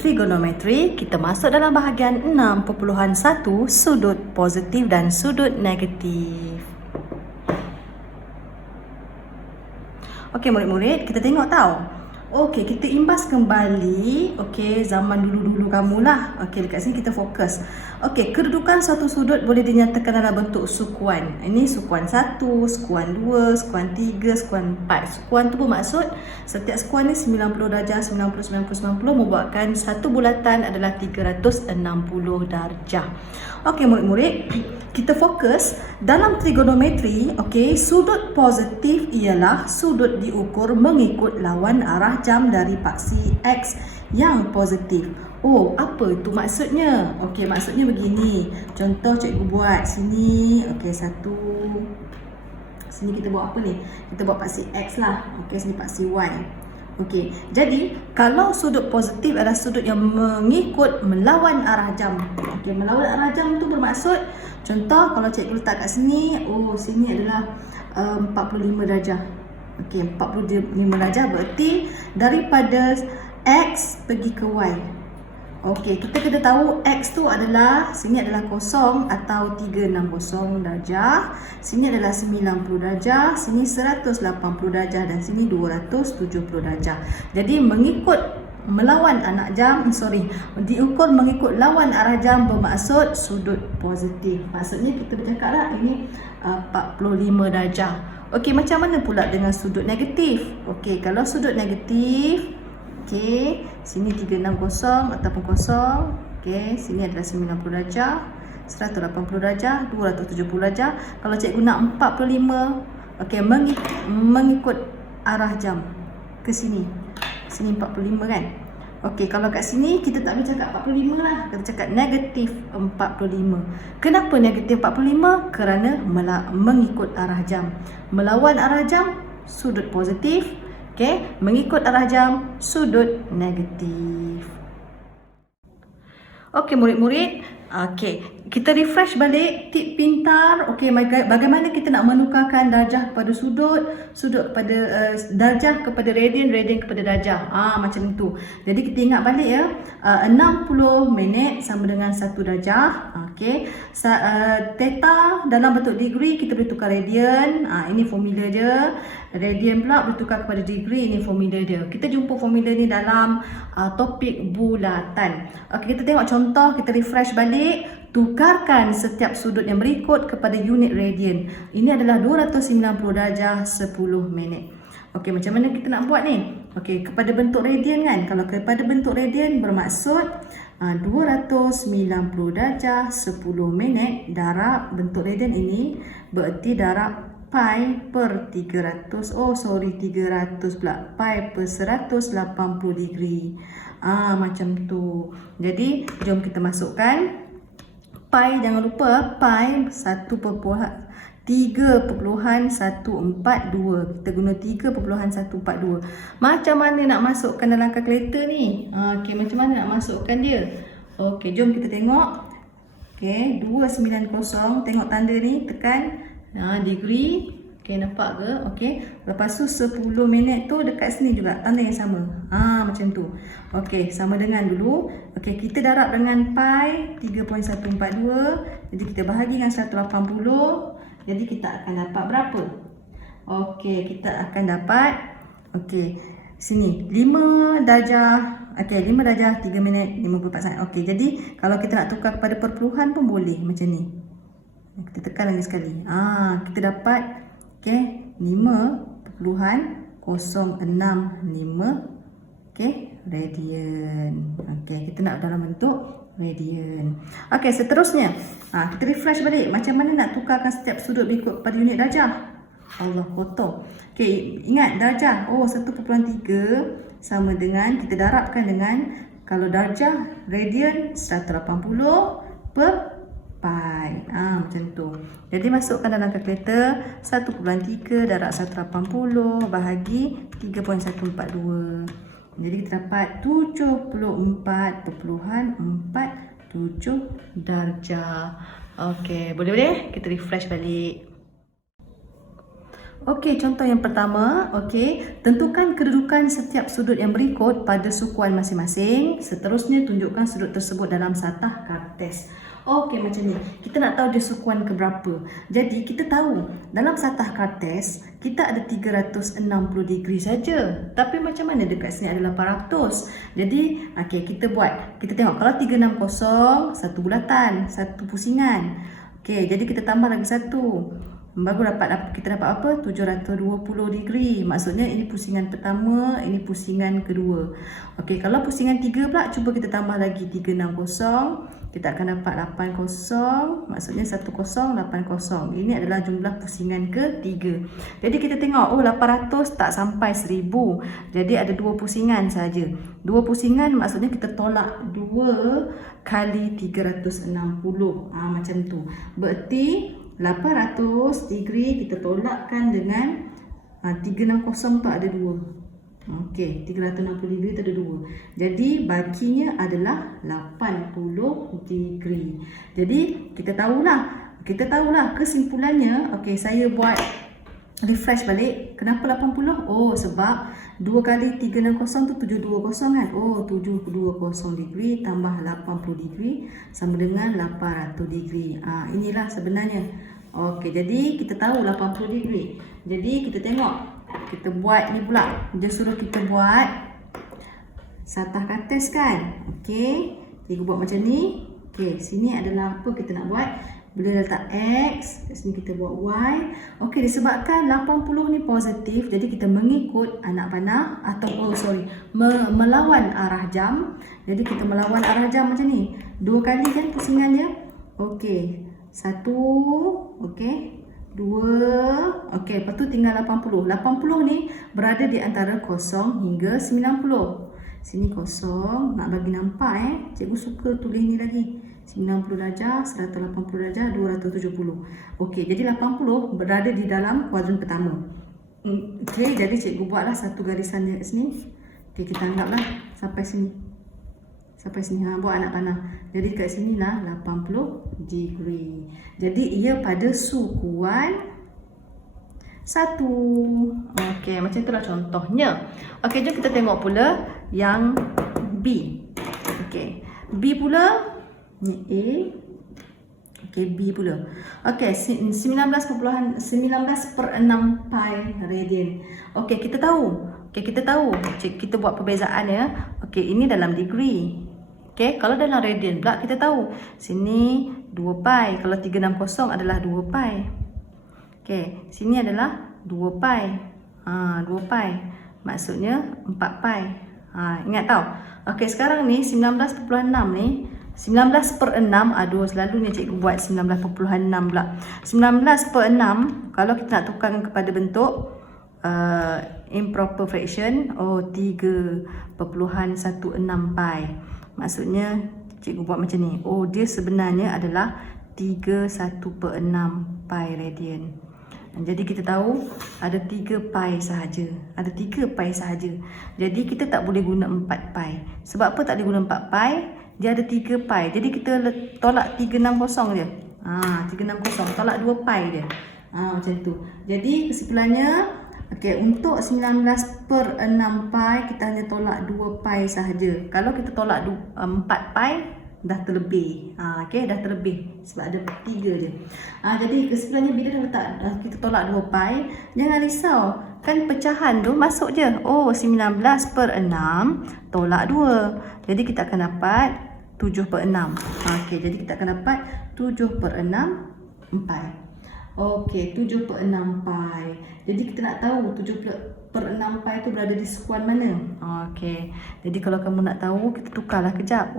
trigonometri, kita masuk dalam bahagian 6.1 sudut positif dan sudut negatif. Okey murid-murid, kita tengok tahu. Okey, kita imbas kembali zaman dulu-dulu kamulah. Okey, dekat sini kita fokus. Okey, kedudukan suatu sudut boleh dinyatakan dalam bentuk sukuan. Ini sukuan 1, sukuan 2, sukuan 3, sukuan 4. Sukuan tu bermaksud setiap sukuan ni 90 darjah, 90, 90, 90 membuatkan satu bulatan adalah 360 darjah. Okey murid-murid, kita fokus dalam trigonometri. Okey, sudut positif ialah sudut diukur mengikut lawan arah jam dari paksi X yang positif. Oh, apa itu maksudnya? Okey, maksudnya begini. Contoh cikgu buat sini. Okey, satu. Sini kita buat apa ni? Kita buat paksi X lah. Okey, sini paksi Y. Okey, jadi kalau sudut positif adalah sudut yang mengikut melawan arah jam. Okey, melawan arah jam tu bermaksud, contoh kalau cikgu letak kat sini, oh sini adalah 45 darjah. Okey, 45 darjah berarti daripada X pergi ke Y. Okey, kita kena tahu X tu adalah, sini adalah kosong atau 360 darjah, sini adalah 90 darjah, sini 180 darjah dan sini 270 darjah. Jadi mengikut melawan diukur mengikut lawan arah jam bermaksud sudut positif. Maksudnya kita bercakap lah ini 45 darjah. Okey, macam mana pula dengan sudut negatif? Okey, kalau sudut negatif, okey, sini 360 ataupun kosong. Okey, sini adalah 90 darjah, 180 darjah, 270 darjah. Kalau cikgu nak 45, okey, mengikut arah jam ke sini. Sini 45 kan? Okey, kalau kat sini kita tak boleh cakap 45 lah. Kita cakap negatif 45. Kenapa negatif 45? Kerana mengikut arah jam. Melawan arah jam, sudut positif. Okey, mengikut arah jam, sudut negatif. Okey murid-murid, okey, kita refresh balik tip pintar. Okey, bagaimana kita nak menukarkan darjah kepada sudut, sudut kepada darjah kepada radian, radian kepada darjah. Macam itu. Jadi kita ingat balik ya. 60 minit sama dengan 1 darjah. Okey. Theta dalam bentuk degree kita boleh tukar radian. Ini formula dia. Radian pula bertukar kepada degree, ini formula dia. Kita jumpa formula ni dalam topik bulatan. Okey, kita tengok contoh, kita refresh balik. Tukarkan setiap sudut yang berikut kepada unit radian. Ini adalah 290 darjah 10 minit. Okey, macam mana kita nak buat ni? Okey, kepada bentuk radian kan? Kalau kepada bentuk radian bermaksud 290 darjah 10 minit darab bentuk radian ini bererti darab pi per 300, 300 pula, pi per 180 degree. Macam tu. Jadi, jom kita masukkan pi, jangan lupa pi 3.142. Kita guna 3.142. Macam mana nak masukkan dalam kalkulator ni? Okey, macam mana nak masukkan dia? Okey, jom kita tengok. Okey, 290, tengok tanda ni, tekan degree. Okey, nampak ke? Okey. Lepas tu 10 minit tu dekat sini juga tanda yang sama. Macam tu. Okey, sama dengan dulu. Okey, kita darab dengan pi 3.142. Jadi kita bahagi dengan 180. Jadi kita akan dapat berapa? Okey, kita akan dapat sini 5 darjah. Okey, 5 darjah 3 minit 54 saat. Okey, jadi kalau kita nak tukar kepada perpuluhan pun boleh macam ni. Kita tekan lagi sekali. Kita dapat 5.065 radian. Kita nak dalam bentuk radian. Seterusnya kita refresh balik. Macam mana nak tukarkan setiap sudut berikut pada unit darjah? Allah, kotor. Ingat darjah. 1.3 sama dengan, kita darabkan dengan, kalau darjah radian 180 per pi. Macam tu. Jadi masukkan dalam kalkulator 1.3 darab 180 bahagi 3.142. Jadi kita dapat 74.47 darjah. Okey, boleh-boleh? Kita refresh balik. Okey, contoh yang pertama, okey, tentukan kedudukan setiap sudut yang berikut pada sukuan masing-masing. Seterusnya tunjukkan sudut tersebut dalam satah kartes. Okey, macam ni. Kita nak tahu dia sukuan ke berapa. Jadi kita tahu dalam satah kartes kita ada 360 degree saja. Tapi macam mana dekat sini ada 800. Jadi okey, kita buat. Kita tengok kalau 360 satu bulatan, satu pusingan. Okey, jadi kita tambah lagi satu. Baru kita dapat apa? 720 degree. Maksudnya ini pusingan pertama, ini pusingan kedua. Okey, kalau pusingan 3 pula, cuba kita tambah lagi 360. Kita akan dapat 80, maksudnya 1080. Ini adalah jumlah pusingan ketiga. Jadi kita tengok, oh 800 tak sampai 1000. Jadi ada 2 pusingan saja. 2 pusingan maksudnya kita tolak 2 kali 360. Macam tu. Berarti 800 degree kita tolakkan dengan 360 tu ada 2. Okey, 360 degree tu ada 2. Jadi baginya adalah 80 degree. Jadi kita tahulah kesimpulannya. Okey, saya buat refresh balik. Kenapa 80? Oh, sebab 2 kali 360 tu 720 kan. Oh, 720 degree tambah 80 degree sama dengan 800 degree. Inilah sebenarnya. Okey, jadi kita tahu 80 degree. Jadi kita tengok, kita buat ni pula. Dia suruh kita buat satah kartes kan. Okey, cikgu buat macam ni. Okey, sini adalah apa kita nak buat. Boleh letak X, kat sini kita buat Y. Okey, disebabkan 80 ni positif, jadi kita mengikut anak panah atau melawan arah jam. Jadi kita melawan arah jam macam ni. 2 kali kan pusingan dia. Okey, 1, okey, 2, okey, lepas tu tinggal 80. 80 ni berada di antara 0 hingga 90. Sini 0, nak bagi nampak cikgu suka tulis ni lagi. 90 darjah, 180 darjah, 270. Okey, jadi 80 berada di dalam kuadran pertama. Okey, jadi cikgu buatlah satu garisan di sini. Okey, kita anggaplah sampai sini. Sampai sini, buat anak panah. Jadi kat sinilah 80 degree. Jadi ia pada sukuan 1. Okey, macam itulah contohnya. Okey, jom kita tengok pula yang B. Okey, B pula ni A. Okey, B pula. Okey, 19/6 pi radian. Okey, kita tahu. Kita buat perbezaan ya. Okey, ini dalam degree. Okey, kalau dalam radian pula kita tahu. Sini 2 pi. Kalau 360 adalah 2 pi. Okey, sini adalah 2 pi. 2 pi. Maksudnya 4 pi. Ingat tau. Okey, sekarang ni 19/6 ni 19/6, aduh selalu ni cikgu buat 19/6 pula. 19/6 kalau kita nak tukarkan kepada bentuk improper fraction, 3.16 pi. Maksudnya cikgu buat macam ni. Oh, dia sebenarnya adalah 31/6 pi radian. Jadi kita tahu ada 3 pi sahaja. Ada 3 pi sahaja. Jadi kita tak boleh guna 4 pi. Sebab apa tak boleh guna 4 pi? Dia ada 3 pi. Jadi kita tolak 360 je. 360 tolak 2 pi dia. Macam tu. Jadi kesimpulannya, okey, untuk 19/6 pi kita hanya tolak 2 pi sahaja. Kalau kita tolak 4 pi dah terlebih. Okey, dah terlebih sebab ada 3 je. Jadi kesimpulannya bila kita tolak 2 pi, jangan risau. Kan pecahan tu masuk je. Oh, 19/6 tolak 2. Jadi kita akan dapat 7/6. Okey, jadi kita akan dapat 7/6 pi. Okey, 7/6 pi. Jadi kita nak tahu 7/6 pi tu berada di sukuan mana. Okey. Jadi kalau kamu nak tahu, kita tukarlah kejap.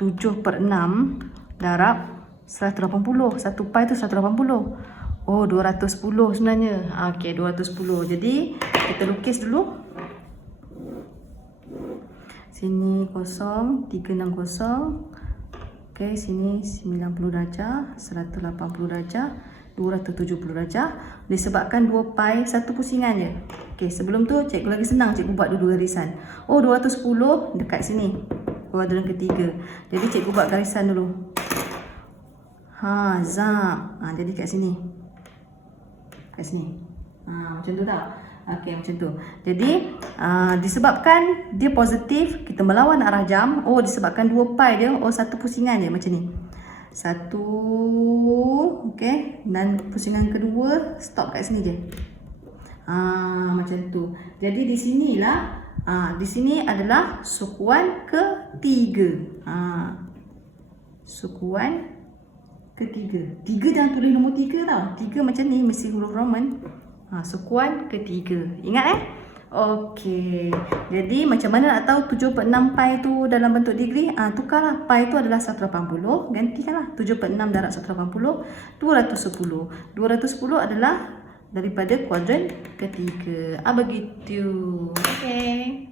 7/6 darab 180. 1 pi tu 180. 210 sebenarnya. Okey, 210. Jadi kita lukis dulu. Sini 0, 360. Okey, sini 90 darjah, 180 darjah, 270 darjah. Disebabkan 2 pi satu pusingan je. Okey, sebelum tu cikgu lagi senang, cikgu buat dulu garisan. 210 dekat sini. Kuadran ketiga. Jadi cikgu buat garisan dulu. Zap. Jadi kat sini. Kat sini. Macam tu tau. Okey, macam tu. Jadi disebabkan dia positif, kita melawan arah jam. Oh, disebabkan 2 pi dia, satu pusingan je macam ni. Satu, okey, dan pusingan kedua stop kat sini je. Macam tu. Jadi di sinilah di sini adalah sukuan ketiga. Sukuan ketiga. 3 jangan tulis nombor 3 tau. 3 macam ni mesti huruf Roman. Sukuan ketiga. Ingat Okey. Jadi macam mana nak tahu 7/6 pi tu dalam bentuk degree? Tukarlah. Pi tu adalah 180. Gantikanlah 7/6 darab 180, 210. 210 adalah daripada kuadran ketiga. Begitu. Okey.